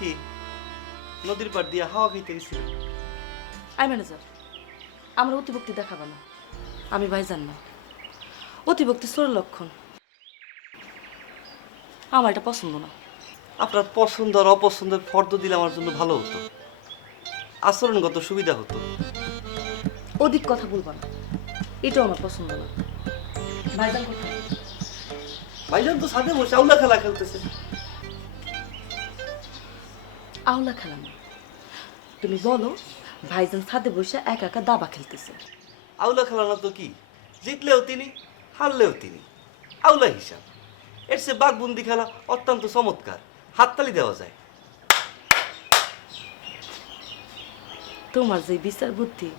কি নদীর পাড় দিয়ে হাওয়া খাইতে গেছিল আই ম্যানেজার আমার অতিভক্তি দেখাবে না। আমি ভাইজান না। অতিভক্তি চোর লক্ষণ। আমার এটা পছন্দ না। আপনার পছন্দ আর অপছন্দের ফর্দ দিলে আমার জন্য ভালো হতো। আচরণগত সুবিধা হতো। অধিক কথা বলবা না। এটাও আমার পছন্দ না। ভাইজান কোথায়? ভাইজান তো সাথে বসে আউলা খেলা খেলতেছে। আওলা খেলা না তুমি বলো ভাইজান ছাদে বসে একা একা দাবা খেলতেছে। আউলা খেলা না তো কি? জিতলেও তিনি হারলেও তিনি। আউলা হিসাব। এর সে বাঘবন্দি খেলা অত্যন্ত চমৎকার। হাততালি দেওয়া যায়। তোমার যে বিচার বুদ্ধি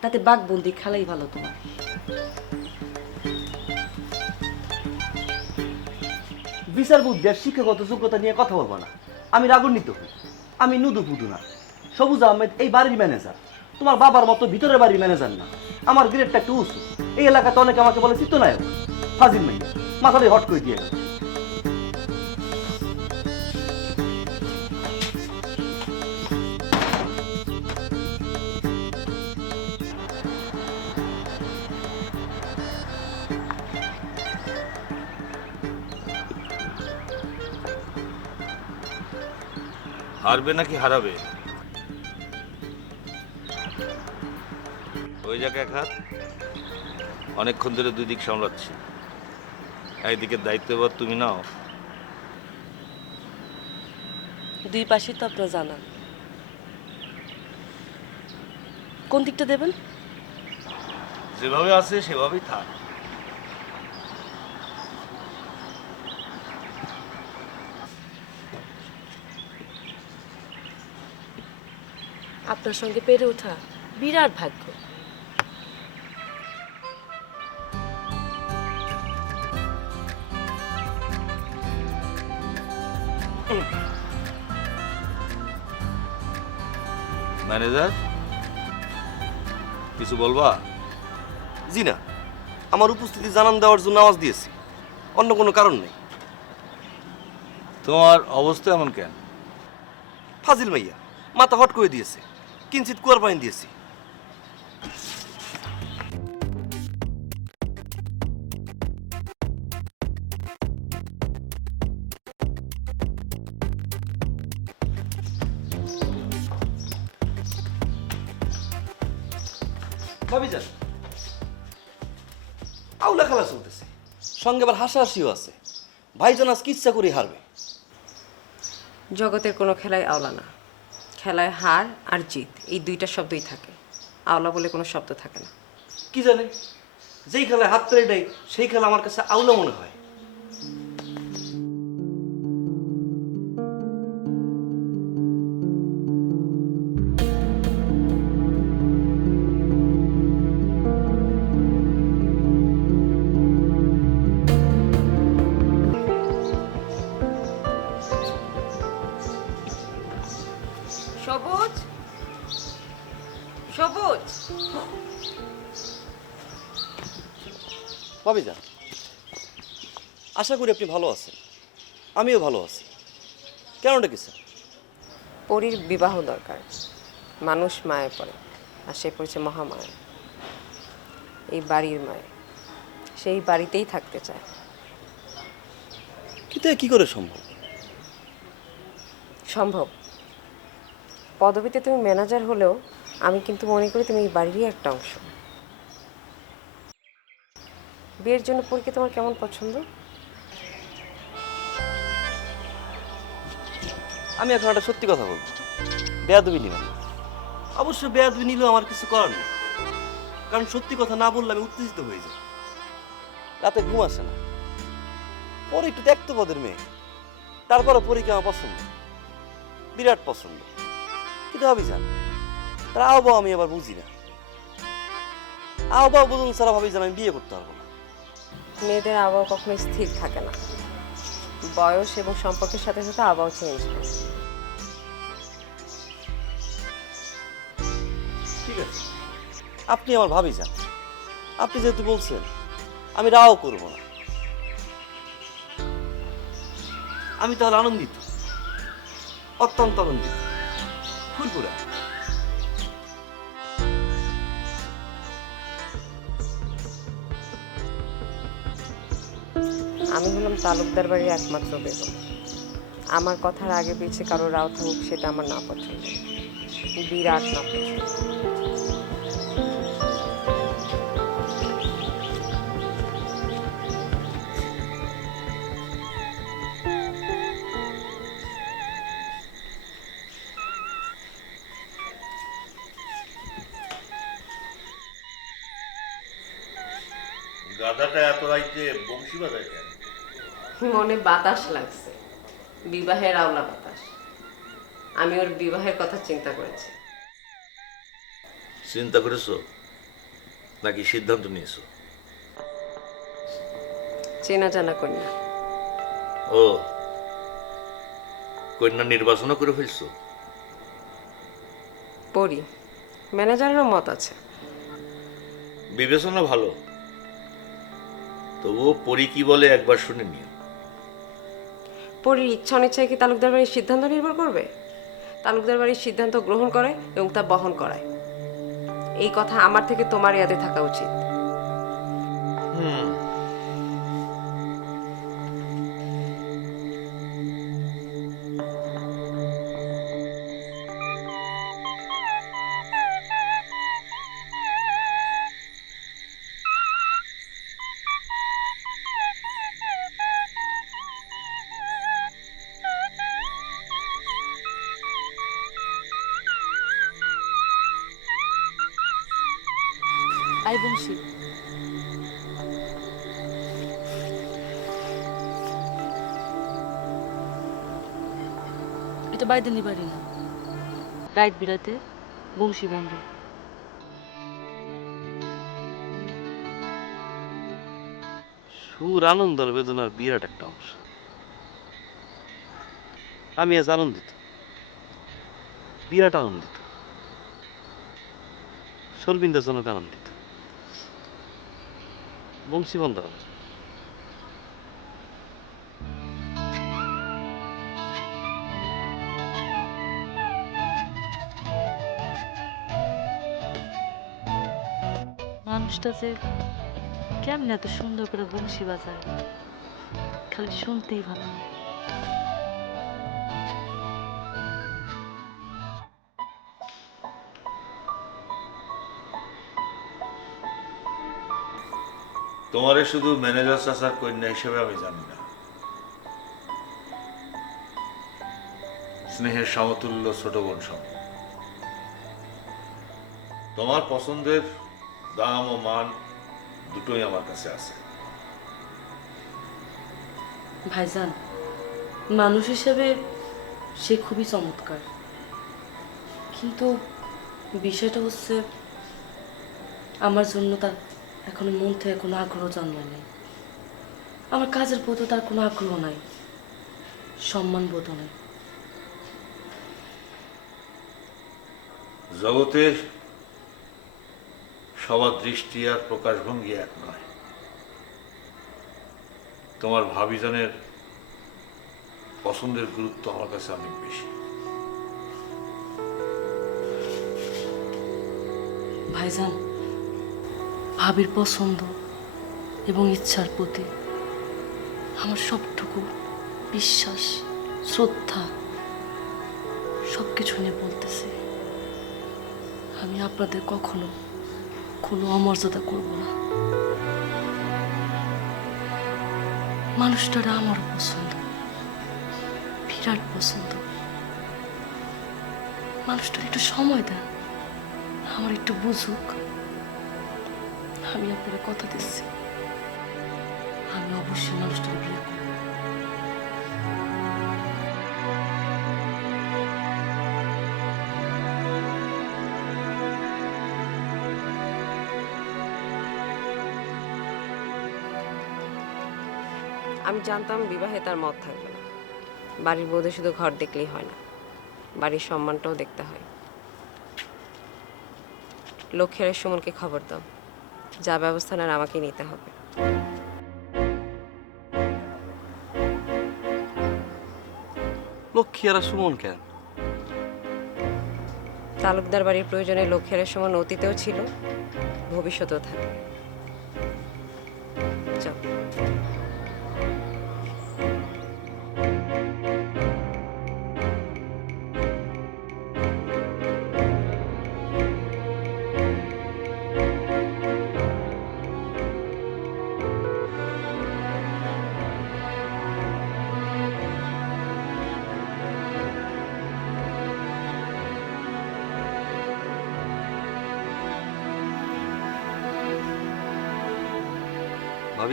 তাতে বাঘবন্দি খেলাই ভালো তোমার। বিচার বুদ্ধি আর শিক্ষাগত যোগ্যতা নিয়ে কথা বলব না। আমি রাগান্বিত হই। আমি নুদু ফুদু না। সবুজ আহমেদ এই বাড়ির ম্যানেজার তোমার বাবার মতো ভিতরের বাড়ির ম্যানেজার না। আমার গ্রেডটা একটু উঁচু। এই এলাকাতে অনেকে আমাকে বলে চিত্তনায়ক ফাজিল মাইয়া মাথাটাই হট করে দিয়ে। হারবে নাকি হারাবে? ওই জায়গায় এক হাত। অনেকক্ষণ ধরে দুই দিক সামলাচ্ছি। একদিকে দায়িত্ব এবার তুমি নাও। দুই পাশে তো আপনার জানা কোন দিকটা দেবেন? যেভাবে আছে সেভাবেই থাক। আপনার সঙ্গে পেরে ওঠা বিরাট ভাগ্য। ম্যানেজার কিছু বলবা? জি না আমার উপস্থিতি জানান দেওয়ার জন্য আওয়াজ দিয়েছি। অন্য কোনো কারণ নেই। তোমার অবস্থা এমন কেন? ফাজিল মাইয়া মাথা হট করে দিয়েছে। কিঞ্চিত কুয়ার পানি দিয়েছি। ভাবি যান আউলা খেলা চলতেছে। সঙ্গে আবার হাসাহাসিও আছে। ভাইজন আজ কিচ্ছা করে হারবে। জগতের কোনো খেলায় আওলা না। খেলায় হার আর জিত, এই দুইটা শব্দই থাকে। আওলা বলে কোনো শব্দ থাকে না। কি জানে? যেই খেলায় হাত পেরে দেয় সেই খেলা আমার কাছে আওলা মনে হয়। ভাবি যান? আশা করি আপনি ভালো আছেন। আমিও ভালো আছি। কেন ডেকেছেন পরীর বিবাহ দরকার। মানুষ মায়ে পড়ে আর সে পড়েছে মহামায়া। এই বাড়ির মায়ে সেই বাড়িতেই থাকতে চায়। কিন্তু এ কি করে সম্ভব? সম্ভব? পদবিতে তুমি ম্যানেজার হলেও আমি কিন্তু মনে করি তুমি এই বাড়িরই একটা অংশ। বিয়ের জন্য পরীকে তোমার কেমন পছন্দ? আমি এখন একটা সত্যি কথা বলব বেয়াদবি নিবেন না। অবশ্য বেয়াদবি নিলেও আমার কিছু করার নেই। কারণ সত্যি কথা না বললে আমি উত্তেজিত হয়ে যাই। রাতে ঘুম আসে না। পরে একটু দেখতে পদের মেয়ে। তারপরে পরীক্ষা আমার পছন্দ। বিরাট পছন্দ। কিন্তু ভাবি যান, তার আহ্বাও আমি আবার বুঝি না। আহ্বাও বুঝুন ছাড়া ভাবি যান আমি বিয়ে করতে পারব মেয়েদের আবহাওয়া কখনো স্থির থাকে না। বয়স এবং সম্পর্কের সাথে সাথে আবহাওয়া চেঞ্জ হয়। ঠিক আছে। আপনি আমার ভাবি যান। আপনি যেহেতু বলছেন, আমি রাও করব না। আমি তাহলে আনন্দিত, অত্যন্ত আনন্দিত। ফুরফুরা। আমি হলাম তালুকদার বাড়ির একমাত্র বেগম। আমার কথার আগে পিছে কারও রাও থাকুক, সেটা আমার না পছন্দ। বিরাট না পছন্দ। গাধাটা এত রাইতে বংশী কেন? মনে বাতাস লাগছে। বিবাহের আওলা বাতাস। আমি ওর বিবাহের কথা চিন্তা করেছি। চিন্তা করেছ? নাকি সিদ্ধান্ত নিয়েছো? চেনা জানা কন্যা। ও কন্যা নির্বাচনও করে ফেলছো? পড়ি ম্যানেজারেরও মত আছে। বিবেচনা ভালো। তবুও পরি কি বলে একবার শুনে নিও। পরির ইচ্ছা অনিচ্ছায় কি তালুকদার বাড়ির সিদ্ধান্ত নির্ভর করবে? তালুকদার বাড়ির সিদ্ধান্ত গ্রহণ করে এবং তা বহন করায়। এই কথা আমার থেকে তোমার ইয়াদে থাকা উচিত। আই বংশী এটা বাইদানি বাড়ি না রাইত বিরাতে বংশী বন্ধ। সুর আনন্দ আর বেদনার বিরাট একটা অংশ। আমি আজ আনন্দিত। বিরাট আনন্দিত। সর্বিন্দাজনক আনন্দিত। বংশীবন্ধ মানুষটা যে কেমন এত সুন্দর করে বংশী বাজায় খালি শুনতেই ভালো তোমারে শুধু ম্যানেজার চাচার কন্যা হিসেবে আমি জানি না। স্নেহের সমতুল্য ছোট বোন সম তোমার পছন্দের দাম ও মান দুটোই আমার কাছে আছে। ভাইজান, মানুষ হিসেবে সে খুবই চমৎকার। কিন্তু বিষয়টা হচ্ছে, আমার জন্য তার এখনও মন থেকে কোনো আগ্রহ জন্মায় নাই আমার কাজের প্রতি তার কোনো আগ্রহ নাই। সম্মান বোধ নেই। জগতে সবার দৃষ্টি আর প্রকাশভঙ্গি এক নয়। তোমার ভাবিজনের পছন্দের গুরুত্ব আমার কাছে অনেক বেশি। ভাইজান ভাবির পছন্দ এবং ইচ্ছার প্রতি আমার সবটুকু বিশ্বাস, শ্রদ্ধা সব কিছু নিয়ে বলতেছি। আমি আপনাদের কখনো কোনো অমর্যাদা করব না। মানুষটারা আমার পছন্দ, বিরাট পছন্দ। মানুষটার একটু সময় দেন, আমার একটু বুঝুক। আমি আপনার কথা দিচ্ছি। আমি অবশ্যই মানুষটাকে বিয়ে করব। আমি জানতাম বিবাহে তার মত থাকবে না। বাড়ির বোধে শুধু ঘর দেখলেই হয় না। বাড়ির সম্মানটাও দেখতে হয়। লক্ষ্যের সুমনকে খবর দাও। যা ব্যবস্থা নেন আমাকে নিতে হবে। লক্ষ্মীয়ারা সুমন কেন? তালুকদার বাড়ির প্রয়োজনে লক্ষ্মীয়ারা সুমন অতীতেও ছিল ভবিষ্যতেও থাকে চল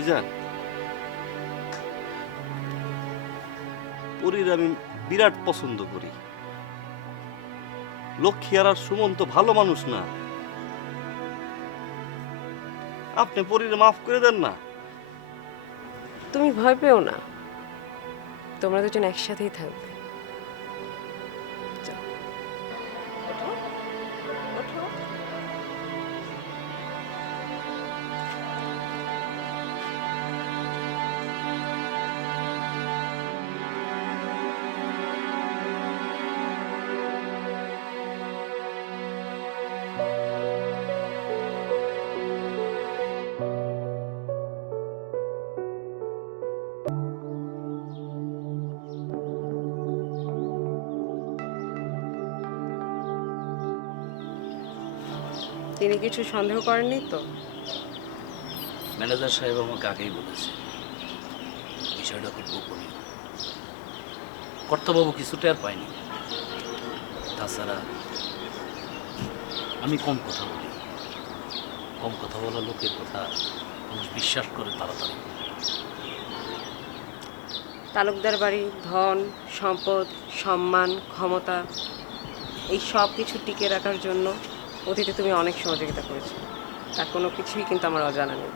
যান পরীর আমি বিরাট পছন্দ করি। লক্ষ্মী আর সুমন তো ভালো মানুষ না। আপনি পরীর মাফ করে দেন না। তুমি ভয় পেও না। তোমরা দুজন একসাথেই থাকবে। তিনি কিছু সন্দেহ করেননি তো? ম্যানেজার সাহেব আমাকে আগেই বলেছে। বিষয়টা খুব গোপনীয়। কর্তাবাবু কিছুটা আর পায়নি। তাছাড়া আমি কম কথা বলি। কম কথা বলা লোকের কথা মানুষ বিশ্বাস করে তাড়াতাড়ি। তালুকদার বাড়ি ধন সম্পদ সম্মান ক্ষমতা এই সব কিছু টিকে রাখার জন্য অতীতে তুমি অনেক সহযোগিতা করেছ। তার কোনো কিছুই কিন্তু আমার অজানা নেই।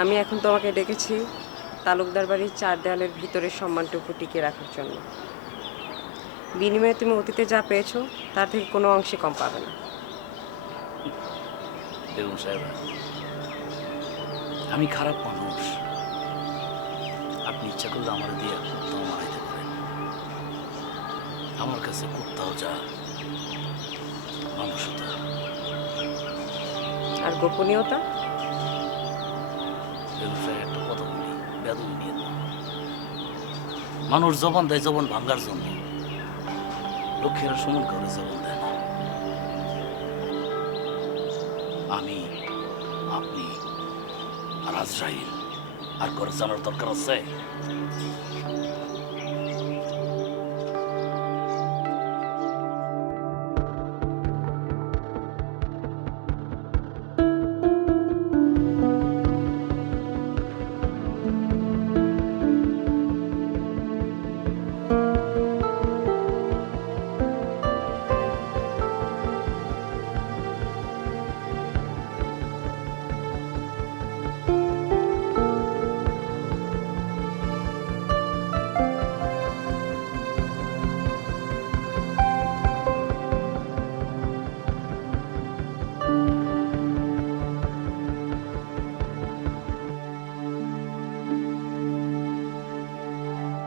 আমি এখন তোমাকে ডেকেছি তালুকদার বাড়ির চার দেওয়ালের ভিতরের সম্মানটুকু টিকে রাখার জন্য। বিনিময়ে তুমি অতীতে যা পেয়েছ, তার থেকে কোনো অংশে কম পাবে না। আমি খারাপ মানুষ। আপনি ইচ্ছা করলে আমার দিয়ে আমার কাছে কুত্তাও যা মানুষও তা। আর গোপনীয়তা? বেগম সাহেব একটা কথা বলি বেদম নিয়ে মানুষ জবান দেয় জবান ভাঙ্গার জন্য। লক্ষ্যেরা সমান করে জবান দেয় না। আমি আপনি আর আজরাইল আর করে জানার দরকার আছে।